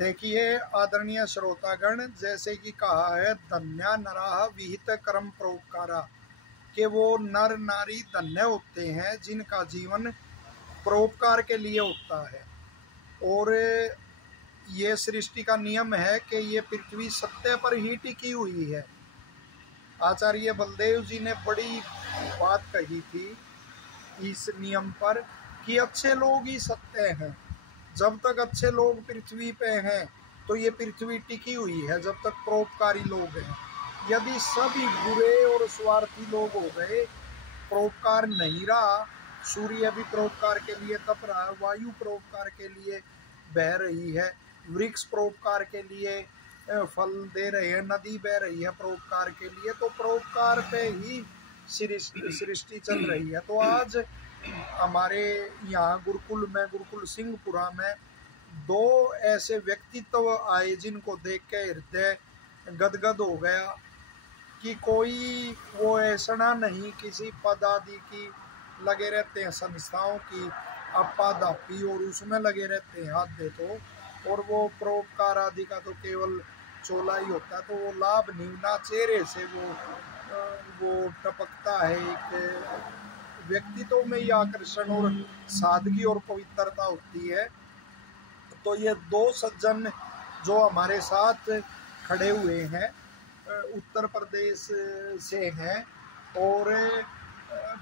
देखिए आदरणीय श्रोतागण, जैसे कि कहा है धन्या नराह विहित कर्म परोपकारा, कि वो नर नारी धन्य होते हैं जिनका जीवन परोपकार के लिए होता है। और ये सृष्टि का नियम है कि ये पृथ्वी सत्य पर ही टिकी हुई है। आचार्य बलदेव जी ने बड़ी बात कही थी इस नियम पर कि अच्छे लोग ही सत्य हैं। जब तक अच्छे लोग पृथ्वी पे हैं तो ये पृथ्वी टिकी हुई है, जब तक परोपकारी लोग हैं। यदि सभी बुरे और स्वार्थी लोग हो गए, परोपकार नहीं रहा, सूर्य भी परोपकार के लिए तप रहा है, वायु परोपकार के लिए बह रही है, वृक्ष परोपकार के लिए फल दे रहे हैं, नदी बह रही है परोपकार के लिए, तो परोपकार पे ही सृष्टि चल रही है। तो आज हमारे यहाँ गुरुकुल सिंहपुरा में दो ऐसे व्यक्तित्व आए जिनको देख के हृदय गदगद हो गया कि कोई वो ऐसा नहीं किसी पद आदि की लगे रहते हैं, संस्थाओं की अप्पा धापी और उसमें लगे रहते हैं हाथ दे तो, और वो परोपकार आदि का तो केवल चोला ही होता है। तो वो लाभ नहीं ना, चेहरे से वो टपकता है। एक व्यक्तित्व में ही आकर्षण और सादगी और पवित्रता होती है। तो ये दो सज्जन जो हमारे साथ खड़े हुए हैं उत्तर प्रदेश से हैं, और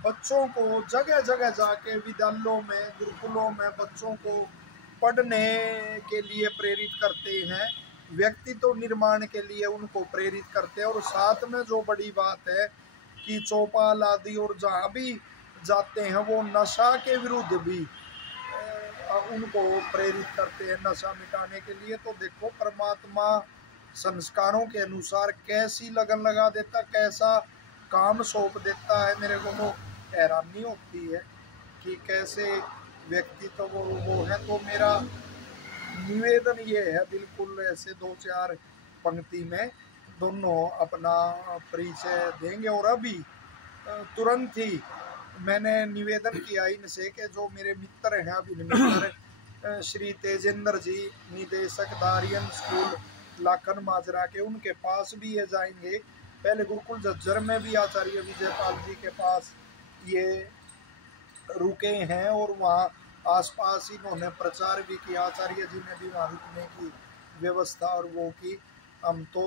बच्चों को जगह जगह जाके विद्यालयों में गुरुकुलों में बच्चों को पढ़ने के लिए प्रेरित करते हैं, व्यक्तित्व निर्माण के लिए उनको प्रेरित करते हैं। और साथ में जो बड़ी बात है कि चौपाल आदि और जहाँ भी जाते हैं वो नशा के विरुद्ध भी उनको प्रेरित करते हैं नशा मिटाने के लिए। तो देखो परमात्मा संस्कारों के अनुसार कैसी लगन लगा देता, कैसा काम सौंप देता है। मेरे को तो हैरानी होती है कि कैसे व्यक्ति तो वो है। तो मेरा निवेदन ये है, बिल्कुल ऐसे दो चार पंक्ति में दोनों अपना परिचय देंगे। और अभी तुरंत ही मैंने निवेदन किया इनसे कि जो मेरे मित्र हैं अभी मित्र श्री तेजेंद्र जी, निदेशक दारियन स्कूल लाखन माजरा के, उनके पास भी ये जाएंगे। पहले गुरुकुल झज्जर में भी आचार्य विजयपाल जी के पास ये रुके हैं और वहाँ आसपास इन्होंने प्रचार भी किया। आचार्य जी ने भी वहाँ रुकने की व्यवस्था और वो की। हम तो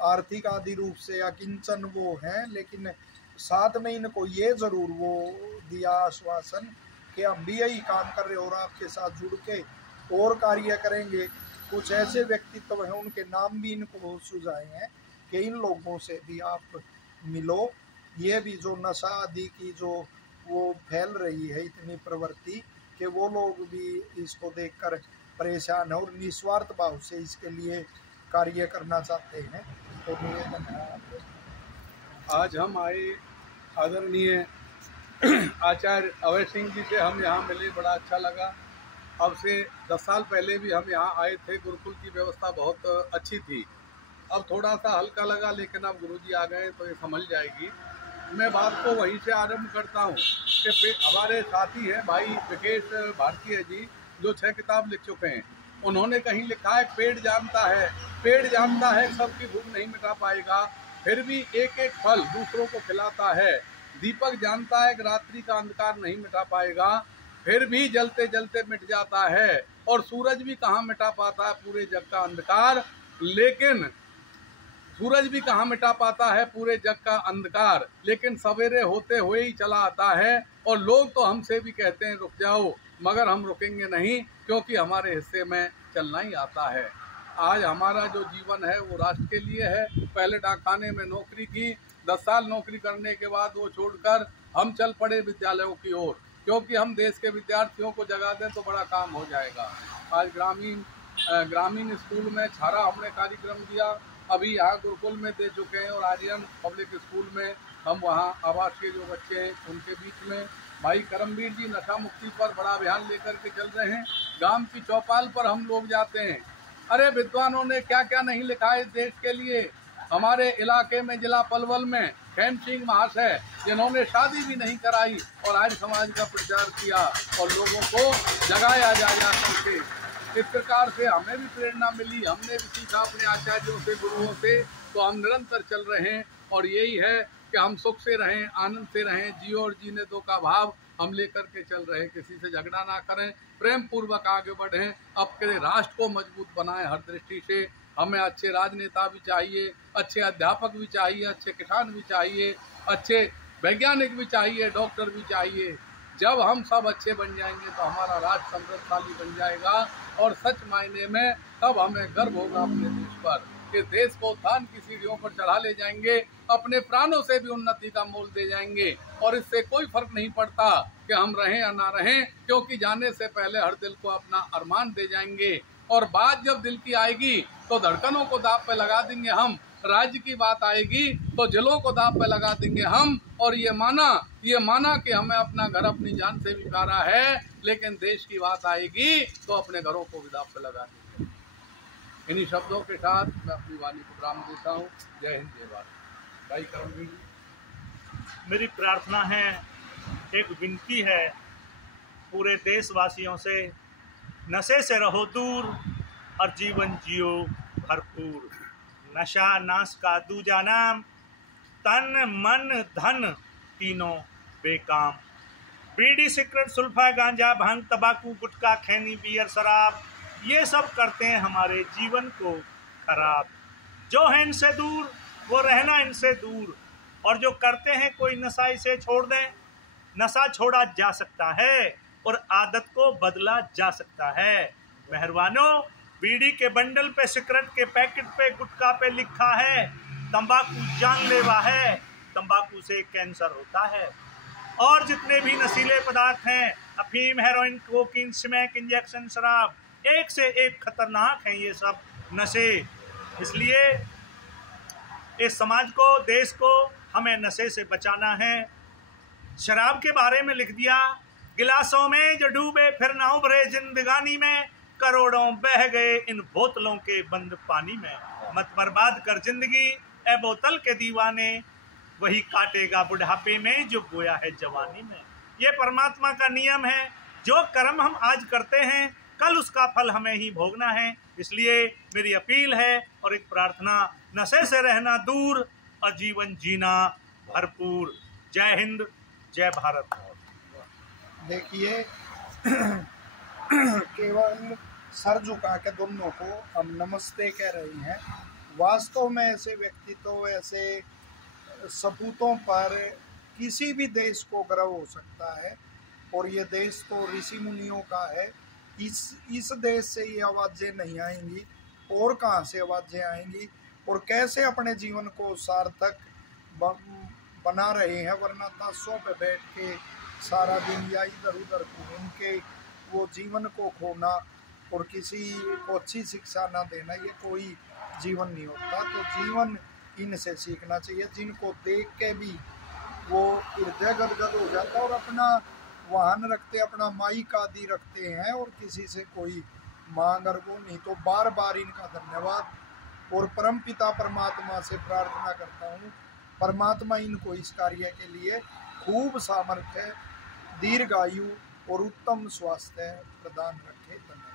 आर्थिक आदि रूप से अकिंचन वो हैं, लेकिन साथ में इनको ये ज़रूर वो दिया आश्वासन कि हम भी यही काम कर रहे और आपके साथ जुड़ के और कार्य करेंगे। कुछ ऐसे व्यक्तित्व हैं, उनके नाम भी इनको सुझाए हैं कि इन लोगों से भी आप मिलो। ये भी जो नशा आदि की जो वो फैल रही है इतनी प्रवृत्ति, कि वो लोग भी इसको देखकर परेशान है और निस्वार्थ भाव से इसके लिए कार्य करना चाहते हैं। तो निवेदन है आज हम आए आदरणीय आचार्य अभय सिंह जी से हम यहाँ मिले, बड़ा अच्छा लगा। अब से 10 साल पहले भी हम यहाँ आए थे, गुरुकुल की व्यवस्था बहुत अच्छी थी। अब थोड़ा सा हल्का लगा, लेकिन अब गुरुजी आ गए तो ये संभल जाएगी। मैं बात को वहीं से आरंभ करता हूँ कि हमारे साथी हैं भाई विकेश भारतीय जी, जो 6 किताब लिख चुके हैं। उन्होंने कहीं लिखा है पेड़ जानता है सबकी भूख नहीं मिटा पाएगा, फिर भी एक एक फल दूसरों को खिलाता है। दीपक जानता है कि रात्रि का अंधकार नहीं मिटा पाएगा, फिर भी जलते जलते मिट जाता है। और सूरज भी कहाँ मिटा पाता है पूरे जग का अंधकार, लेकिन सूरज भी कहाँ मिटा पाता है पूरे जग का अंधकार, लेकिन सवेरे होते हुए ही चला आता है। और लोग तो हमसे भी कहते हैं रुक जाओ, मगर हम रुकेंगे नहीं, क्योंकि हमारे हिस्से में चलना ही आता है। आज हमारा जो जीवन है वो राष्ट्र के लिए है। पहले डाकखाने में नौकरी की, 10 साल नौकरी करने के बाद वो छोड़कर हम चल पड़े विद्यालयों की ओर, क्योंकि हम देश के विद्यार्थियों को जगा दें तो बड़ा काम हो जाएगा। आज ग्रामीण स्कूल में छारा हमने कार्यक्रम दिया, अभी यहाँ गुरुकुल में दे चुके हैं, और आर्यन पब्लिक स्कूल में हम वहाँ आवास के जो बच्चे हैं उनके बीच में भाई करमवीर जी नशा मुक्ति पर बड़ा अभियान लेकर के चल रहे हैं। गांव की चौपाल पर हम लोग जाते हैं। अरे विद्वानों ने क्या क्या नहीं लिखा है देश के लिए। हमारे इलाके में जिला पलवल में खेम सिंह महाशय, जिन्होंने शादी भी नहीं कराई और आर्य समाज का प्रचार किया और लोगों को जगाया जा करके इस प्रकार से हमें भी प्रेरणा मिली, हमने भी सीखा अपने आचार्यों से, गुरुओं से, तो हम निरंतर चल रहे हैं। और यही है कि हम सुख से रहें, आनंद से रहें, जियो और जीने दो का भाव हम लेकर के चल रहे हैं। किसी से झगड़ा ना करें, प्रेम पूर्वक आगे बढ़ें, अपने राष्ट्र को मजबूत बनाएं। हर दृष्टि से हमें अच्छे राजनेता भी चाहिए, अच्छे अध्यापक भी चाहिए, अच्छे किसान भी चाहिए, अच्छे वैज्ञानिक भी चाहिए, डॉक्टर भी चाहिए। जब हम सब अच्छे बन जाएंगे तो हमारा राष्ट्र समृद्धशाली बन जाएगा। और सच मायने में तब हमें गर्व होगा अपने देश पर कि देश को उत्थान की सीढ़ियों पर चढ़ा ले जाएंगे, अपने प्राणों से भी उन्नति का मोल दे जाएंगे। और इससे कोई फर्क नहीं पड़ता कि हम रहें या ना रहें, क्योंकि जाने से पहले हर दिल को अपना अरमान दे जाएंगे। और बात जब दिल की आएगी तो धड़कनों को दांव पे लगा देंगे हम, राज्य की बात आएगी तो जिलों को दांव पे लगा देंगे हम। और ये माना कि हमें अपना घर अपनी जान से भी प्यारा है, लेकिन देश की बात आएगी तो अपने घरों को भी दांव पे लगा देंगे। इन्हीं शब्दों के साथ मैं अपनी वाणी को विराम देता हूँ। जय हिंद, जय भारत। भाई करमवीर जी। मेरी प्रार्थना है, एक विनती है पूरे देशवासियों से, नशे से रहो दूर और जीवन जियो भरपूर। नशा नाश का दूजा नाम, तन मन धन तीनों बेकाम। बीड़ी सिगरेट सुल्फा गांजा भांग तंबाकू गुटखा खैनी बियर शराब, ये सब करते हैं हमारे जीवन को खराब। जो है इनसे दूर वो रहना इनसे दूर, और जो करते हैं कोई नशा इसे छोड़ दें। नशा छोड़ा जा सकता है और आदत को बदला जा सकता है। मेहरबानों, बीड़ी के बंडल पे, सिगरेट के पैकेट पे, गुटखा पे लिखा है तंबाकू जानलेवा है, तंबाकू से कैंसर होता है। और जितने भी नशीले पदार्थ हैं, अफीम, हेरोइन, कोकीन, स्मैक, इंजेक्शन, शराब, एक से एक खतरनाक हैं ये सब नशे। इसलिए इस समाज को, देश को हमें नशे से बचाना है। शराब के बारे में लिख दिया, गिलासों में जो डूबे फिर ना उभरे जिंदगानी में, करोड़ों बह गए इन बोतलों के बंद पानी में। मत बर्बाद कर जिंदगी ए बोतल के दीवाने, वही काटेगा बुढ़ापे में जो बोया है जवानी में। ये परमात्मा का नियम है, जो कर्म हम आज करते हैं कल उसका फल हमें ही भोगना है। इसलिए मेरी अपील है और एक प्रार्थना, नशे से रहना दूर और जीवन जीना भरपूर। जय हिंद, जय भारत। देखिए, केवल सर झुका के दोनों को हम नमस्ते कह रहे हैं। वास्तव में ऐसे व्यक्तित्व, ऐसे सपूतों पर किसी भी देश को गर्व हो सकता है। और ये देश तो ऋषि मुनियों का है। इस देश से ये आवाज़ें नहीं आएंगी, और कहाँ से आवाज़ें आएंगी, और कैसे अपने जीवन को सार्थक बना रहे हैं। वरना ताशों पे बैठ के सारा दिन या इधर उधर घूम के वो जीवन को खोना और किसी को अच्छी शिक्षा ना देना, ये कोई जीवन नहीं होता। तो जीवन इनसे सीखना चाहिए, जिनको देख के भी वो हृदय गदगद हो जाता है और अपना वाहन रखते, अपना माइक आदि रखते हैं, और किसी से कोई मांग और वो नहीं। तो बार बार इनका धन्यवाद। और परमपिता परमात्मा से प्रार्थना करता हूँ, परमात्मा इनको इस कार्य के लिए खूब सामर्थ्य, दीर्घायु और उत्तम स्वास्थ्य प्रदान रखे। धन्यवाद।